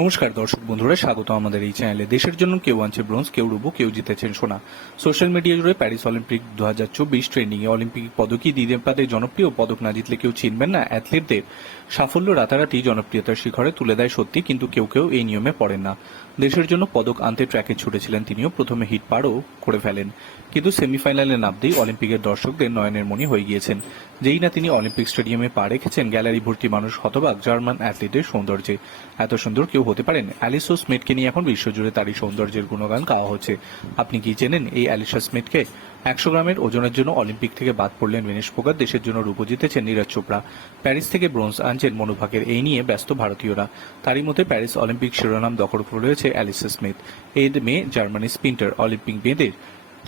নমস্কার দর্শক বন্ধুরা, স্বাগত আমাদের এই চ্যানেলে। দেশের জন্য কেউ আনছে ব্রোঞ্জ, কেউ রুবো, কেউ জিতেছেন সোনা। সোশ্যাল মিডিয়া জুড়ে প্যারিস অলিম্পিক দু হাজার চব্বিশ ট্রেন্ডিং এ অলিম্পিক পদকই দিতে পারে জনপ্রিয় পদক। না জিতলে কেউ চিনবেন না অ্যাথলিটদের। সাফল্য রাতারাতি জনপ্রিয়তার শিখরে তুলে দেয় সত্যি, কিন্তু কেউ কেউ এই নিয়মে পড়েন না। দেশের জন্য পদক আনতে ট্র্যাকে ছুটেছিলেন তিনিও, প্রথমে হিট পারও করে ফেলেন। কিন্তু সেমিফাইনালে নামতেই অলিম্পিকের দর্শকদের নয়নের মণি হয়ে গিয়েছেন। যেই না তিনি অলিম্পিক স্টেডিয়ামে পা রেখেছেন, গ্যালারি ভর্তি মানুষ হতবাক জার্মান অ্যাথলিটের সৌন্দর্যে। এত সুন্দর কেউ হতে পারেন। অ্যালিসো স্মিথকে নিয়ে এখন বিশ্বজুড়ে তারই সৌন্দর্যের গুণগান গাওয়া হচ্ছে। আপনি কি চেনেন এই অ্যালিসা স্মিথকে? একশো গ্রামের ওজনের জন্য অলিম্পিক থেকে বাদ পড়লেন বিনেশ ফোগাট দেশের জন্য রূপ জিতেছেন নীরজ চোপড়া। প্যারিস থেকে ব্রোঞ্জ আনছেন মনোভাগের এই নিয়ে ব্যস্ত ভারতীয়রা। তারই মধ্যে প্যারিস অলিম্পিক শিরোনাম দখল করে রয়েছে অ্যালিসা স্মিথ। এই মেয়ে জার্মানি স্পিন্টার অলিম্পিক মেয়েদের।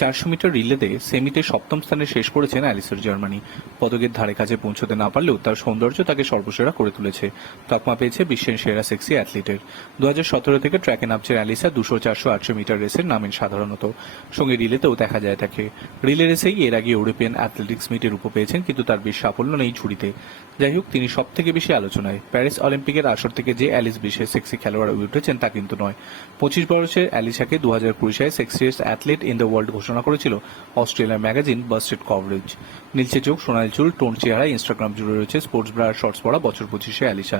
চারশো মিটার রিলেতে সেমিতে সপ্তম স্থানে শেষ করেছেন অ্যালিসের জার্মানি। পদকের ধারে কাছে পৌঁছতে না পারলেও তার সৌন্দর্য তাকে সর্বসেরা করে তুলেছে। তকমা পেয়েছে বিশ্বের সেরা সেক্সি অ্যাথলিটের। দুহাজার সতেরো থেকে ট্র্যাকে নামছেন অ্যালিসা দুশো চারশো আটশো মিটার রেসের নামেন সাধারণত। সঙ্গে রিলেতেও দেখা যায় তাকে। রিলে রেসেই এর আগে ইউরোপিয়ান অ্যাথলেটিক্স মিটের রূপ পেয়েছেন, কিন্তু তার বেশ সাফল্য নেই ঝুড়িতে। যাই হোক, তিনি সব থেকে বেশি আলোচনায়। প্যারিস অলিম্পিকের আসর থেকে যে অ্যালিস বিশ্বের সেক্সি খেলোয়াড় উঠেছেন তা কিন্তু নয়। পঁচিশ বছরের অ্যালিসাকে দু হাজার কুড়ি সালে sexiest athlete in the world ঘোষণা করেছিল অস্ট্রেলিয়ার ম্যাগাজিন বাস্টেড কভারেজ। নীলচে চোখ, সোনালি চুল, টোন চেহারা ইনস্টাগ্রাম জুড়ে রয়েছে স্পোর্টস ব্রা, শর্টস পরা, বছর পঁচিশে অ্যালিসা।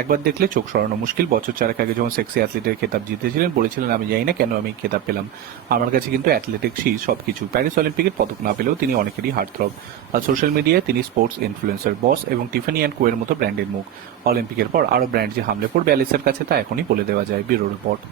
একবার দেখলে চোখ সরানো মুশকিল, বছর চারেক আগে যখন সেক্সি অ্যাথলেটের খেতাব জিতেছিলেন, বলেছিলেন, আমি জানি না কেন আমি খেতাব পেলাম। আমার কাছে কিন্তু অ্যাথলেটিক্সই সবকিছু। প্যারিস অলিম্পিকের পদক না পেলেও তিনি অনেকেরই হার্টথ্রব। আর সোশ্যাল মিডিয়ায় তিনি স্পোর্টস ইনফ্লুয়েন্সার, বস এবং টিফানি অ্যান্ড কোয়ের মতো ব্র্যান্ডের মুখ। অলিম্পিকের পর আরও ব্র্যান্ড যে হামলে পড়বে অ্যালিসার কাছে তা এখনই বলে দেওয়া যায়। Bureau report.